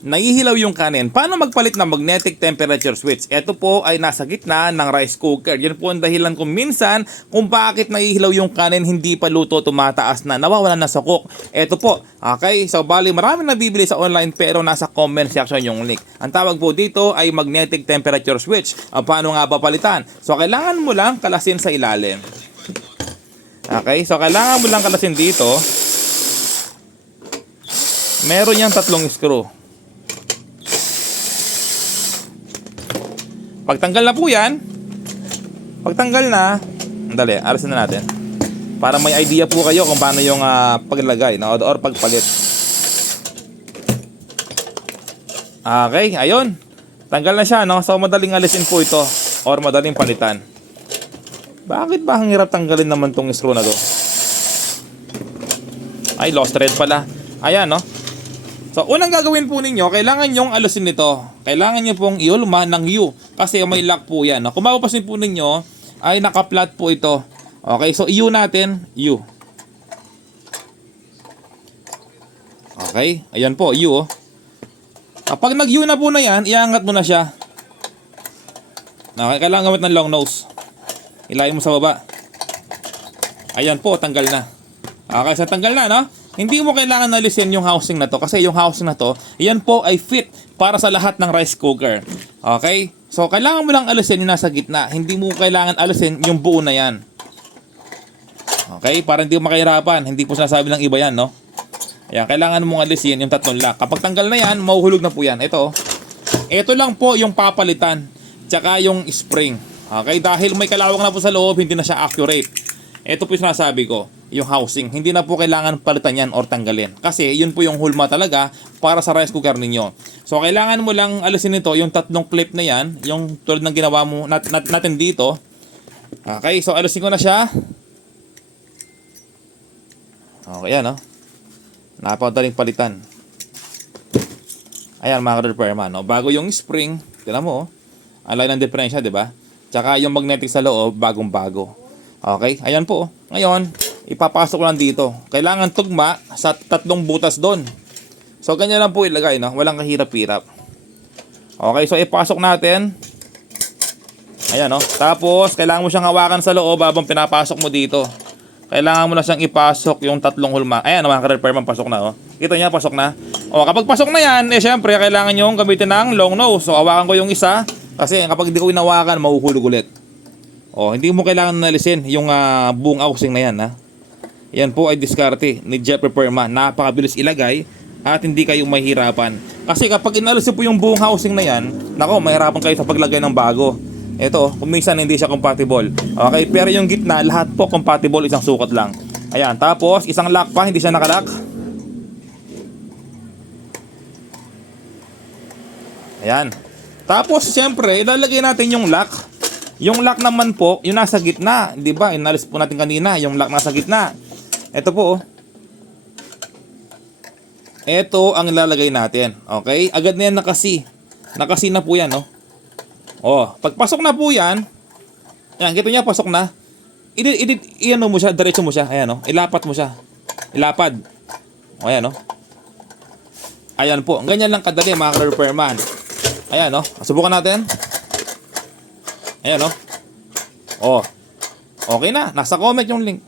nahihilaw yung kanin. Paano magpalit ng magnetic temperature switch? Ito po ay nasa gitna ng rice cooker. Yan po ang dahilan kung minsan kung bakit nahihilaw yung kanin, hindi pa luto, tumataas na, nawawalan na sa cook. Ito po, okay? So, bali, marami nabibili sa online pero nasa comment section yung link. Ang tawag po dito ay magnetic temperature switch. Ah, paano nga ba palitan? So, kailangan mo lang kalasin sa ilalim. Okay? So, kailangan mo lang kalasin dito. Meron yung tatlong screw. Pagtanggal na po yan, pagtanggal na, dali, arasin na natin. Para may idea po kayo kung paano yung ah, paglagay no? or pagpalit. Okay, ayun. Tanggal na siya, no? So, madaling alisin po ito or madaling palitan. Bakit ba ang hirap tanggalin naman tong screw na to? Ay, lost thread pala. Ayan, no? So, unang gagawin po ninyo, kailangan nyong alusin nito. Kailangan nyo pong iulma ng U. Kasi may lock po yan. Kung mapapasin po ninyo, ay naka-flat po ito. Okay, so U natin, U. Okay, ayan po, U. oh. Kapag nag-U na po na yan, iangat mo na siya. Okay, kailangan gamit ng long nose. Ilayin mo sa baba. Ayan po, tanggal na. Okay, sa tanggal na, no? Hindi mo kailangan alisin yung housing na to kasi yung housing na to, yan po ay fit para sa lahat ng rice cooker. Okay? So, kailangan mo lang alisin yung nasa gitna. Hindi mo kailangan alisin yung buo na yan. Okay? Para hindi mo makahirapan. Hindi po sinasabi ng iba yan, no? Ayan, kailangan mong alisin yung tatlong lock. Kapag tanggal na yan, mahuhulog na po yan. Ito, oh. ito lang po yung papalitan. Tsaka yung spring. Okay? Dahil may kalawang na po sa loob, hindi na siya accurate. Ito po yung sinasabi ko, yung housing. Hindi na po kailangan palitan yan or tanggalin. Kasi yun po yung hulma talaga para sa rice cooker ninyo. So kailangan mo lang alisin ito, yung tatlong clip na yan, yung tulad ng ginawa mo nat, nat, natin dito. Okay, so alisin ko na siya. Okay, yan, no? Napakadaling palitan. Ayan, mga ka-repairman, no? Bago yung spring, tignan mo, oh. Laki ng diferensya, di ba? Tsaka yung magnetic sa loob, bagong-bago. Okay, ayan po. oh. Ngayon, ipapasok ko lang dito. Kailangan tugma sa tatlong butas doon. So, ganyan lang po ilagay, no? Walang kahirap-hirap. Okay, so ipasok natin. Ayan, no? Tapos, kailangan mo siyang hawakan sa loob habang pinapasok mo dito. Kailangan mo na siyang ipasok yung tatlong hulma. Ayan, mga ka-repairman, pasok na, oh. Kita niya, pasok na. O, kapag pasok na yan, eh, syempre, kailangan nyo gamitin ng long nose. So, hawakan ko yung isa. Kasi kapag hindi ko inawakan, mahuhulog ulit. O, hindi mo kailangan nalisin yung ah, buong housing na yan, ha. Yan po ay diskarte ni Jeff Repairman. Napakabilis ilagay at hindi kayo mahirapan. Kasi kapag inalisin po yung buong housing na yan, nako, mahirapan kayo sa paglagay ng bago. Ito, kung minsan hindi siya compatible. Okay, pero yung gitna, lahat po compatible, isang sukat lang. Ayan, tapos isang lock pa, hindi siya nakalock. Ayan. Tapos, siyempre, ilalagay natin yung lock. Yung lock naman po, yung nasa gitna. Di ba? Inalis po natin kanina, yung lock nasa gitna. Ito po, oh. Ito ang ilalagay natin. Okay? Agad na yan nakasi. Nakasi na po yan, no? Oh, pagpasok na po yan, yan, kita niya, pasok na. Idit, idit, iano mo siya, diretso mo siya. Ayan, no? Ilapat mo siya. Ilapad. O, ayan, no? Ayan po. Ganyan lang kadali, mga ka-repairman. Ayan, no? Subukan natin. Ayan, no? Oh. Okay na. Nasa comment yung link.